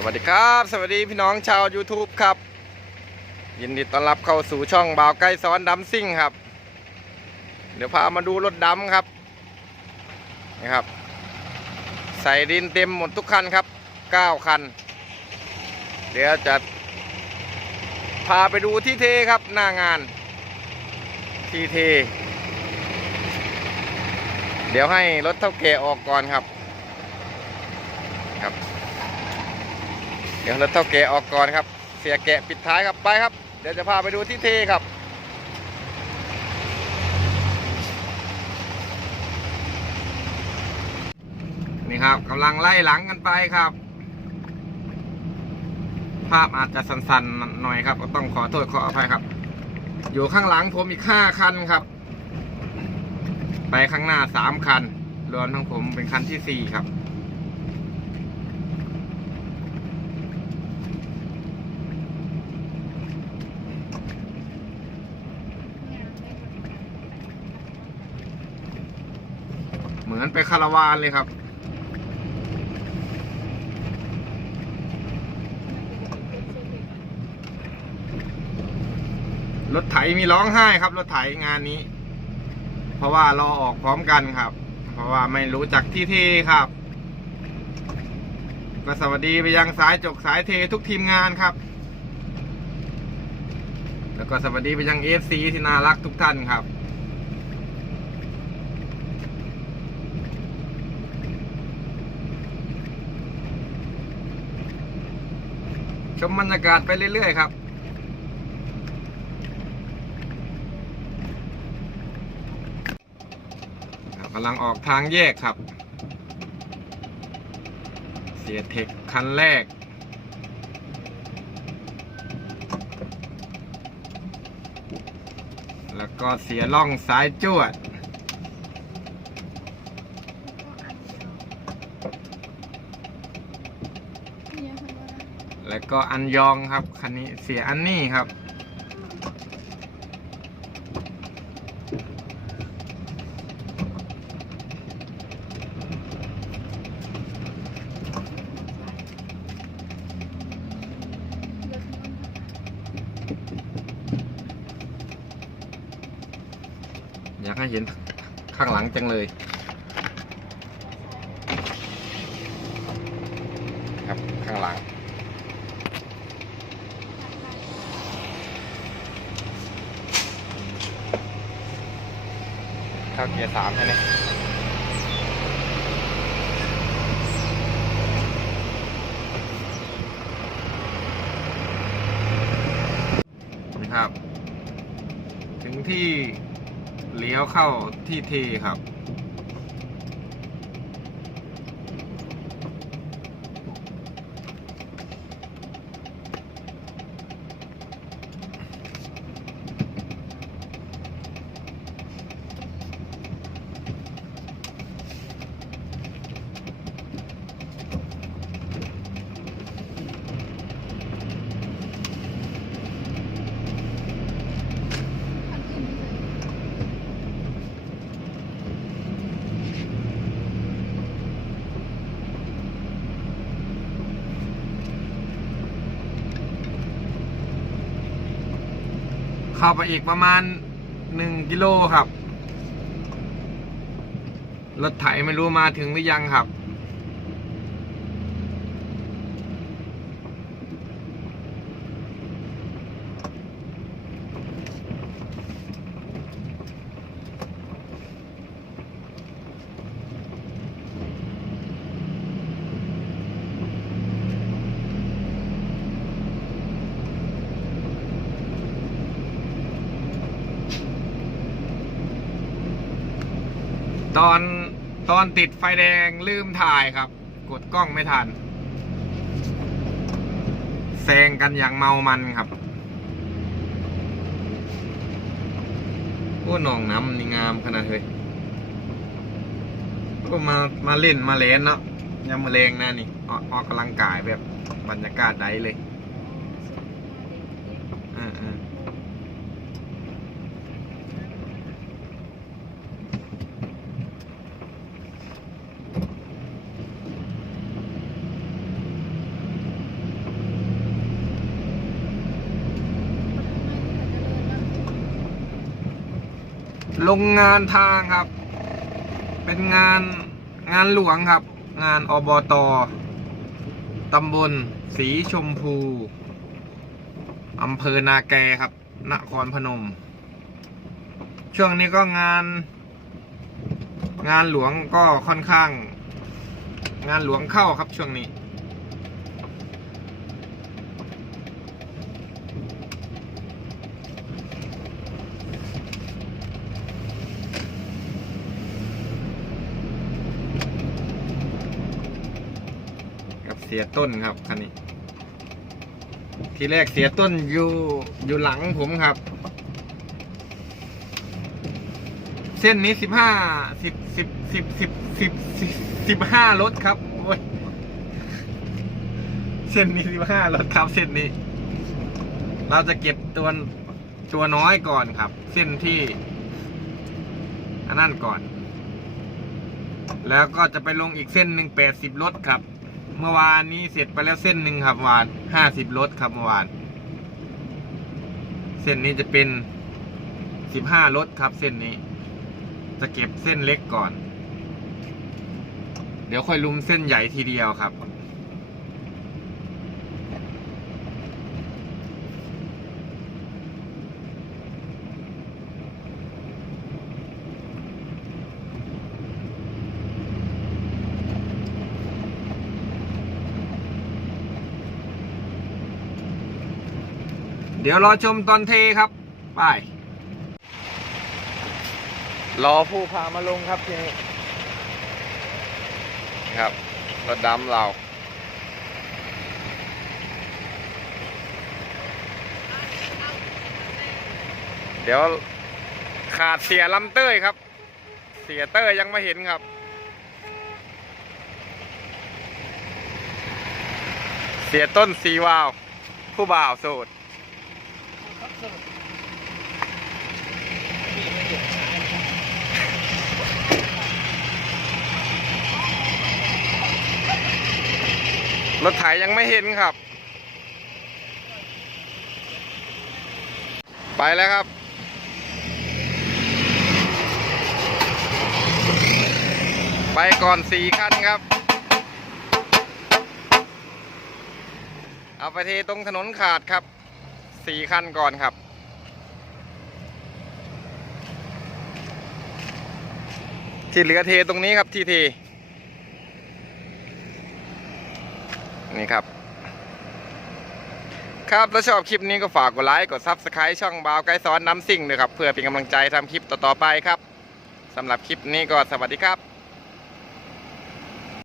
สวัสดีครับ สวัสดีพี่น้องชาว YouTube ครับ ยินดีต้อนรับเข้าสู่ช่องบ่าวใกล้ซ้อนดำซิ่งครับ เดี๋ยวพามาดูรถดำครับนี่ครับ ใส่ดินเต็มหมดทุกคันครับ 9 คัน เดี๋ยวจะพาไปดูที่เทครับหน้างาน ที่เท เดี๋ยวให้รถเท่าแก่ออกก่อนครับ ดี๋ยวรถเท่าแก่ออกก่อนครับ เสียแกะปิดท้ายครับไปครับ เดี๋ยวจะพาไปดูที่เทครับนี่ครับกำลังไล่หลังกันไปครับ ภาพอาจจะสั่นๆหน่อยครับก็ต้องขอโทษขออภัยครับ อยู่ข้างหลังผมอีกห้าคันครับ ไปข้างหน้าสามคัน รวมทั้งผมเป็นคันที่สี่ครับ มือนไปคาราวานเลยครับ รถไถมีร้องไห้ครับ รถไถงานนี้ เพราะว่าเราออกพร้อมกันครับ เพราะว่าไม่รู้จักที่เทครับก็สวัสดีไปยังสายจกสายเททุกทีมงานครับ แล้วก็สวัสดีไปยังเอฟซีที่น่ารักทุกท่านครับ ชมบรรยากาศไปเรื่อยๆครับกำลังออกทางแยกครับ เสียเทคคันแรก แล้วก็เสียล่องสายจวด แล้วก็อันยองครับคันนี้เสียอันนี้ครับ อยากให้เห็นข้างหลังจังเลยครับข้างหลัง เข้าเกียร์สามใช่ไหมนะครับ ถึงที่เลี้ยวเข้าที่เทครับ เข้าไปอีกประมาณหนึ่งกิโลครับ รถไถไม่รู้มาถึงหรือยังครับ ตอนตอนติดไฟแดงลืมถ่ายครับ กดกล้องไม่ทันแซงกันอย่างเมามันครับโอ้หนองน้ำนี่งามขนาดเลยก็มามาเล่นมาเล่นเนาะยามมาเลงนะนี่ออกออกกำลังกายแบบบรรยากาศใดเลยอ่าอ่า ลงงานทางครับ เป็นงานงานหลวงครับ งานอบตตำบลสีชมพูอำเภอนาแกครับ นครพนม ช่วงนี้ก็งาน งานหลวงก็ค่อนข้าง งานหลวงเข้าครับช่วงนี้ เสียต้นครับคันนี้ ทีแรกเสียต้นอยู่อยู่หลังผมครับ เส้นนี้สิบห้าสิบสิบสิบสิบสิบสิบห้ารถครับโอ้ยเส้นนี้สิบห้ารถครับเส้นนี้ เราจะเก็บตัวตัวน้อยก่อนครับ เส้นที่อันนั่นก่อน แล้วก็จะไปลงอีกเส้นหนึ่งแปดสิบรถครับ เมื่อวานนี้เสร็จไปแล้วเส้นหนึ่งครับวานห้าสิบรถครับเมื่อวาน เส้นนี้จะเป็นสิบห้ารถครับ เส้นนี้ จะเก็บเส้นเล็กก่อน เดี๋ยวค่อยลุมเส้นใหญ่ทีเดียวครับ เดี๋ยวรอชมตอนเทครับไปรอผู้พามาลงครับทีนี้ครับรถดำเราเดี๋ยวขาดเสียลำเต้ยครับ เสียเต้ยยังไม่เห็นครับ เสียต้นสีวาว ผู้บ่าวโสดร รถไถยังไม่เห็นครับ ไปแล้วครับ ไปก่อนสี่คันครับ เอาไปเทตรงถนนขาดครับ สี่คันก่อนครับ ที่เหลือเทตรงนี้ครับที่เทนี่ครับ ครับถ้าชอบคลิปนี้ก็ฝากกดไลค์กดซับสไคร b ์ช่องบาวไกด์สอนน้ำซิ่งด้วยครับ เพื่อเป็นกำลังใจทำคลิปต่อๆไปครับสำหรับคลิปนี้ก็สวัสดีครับ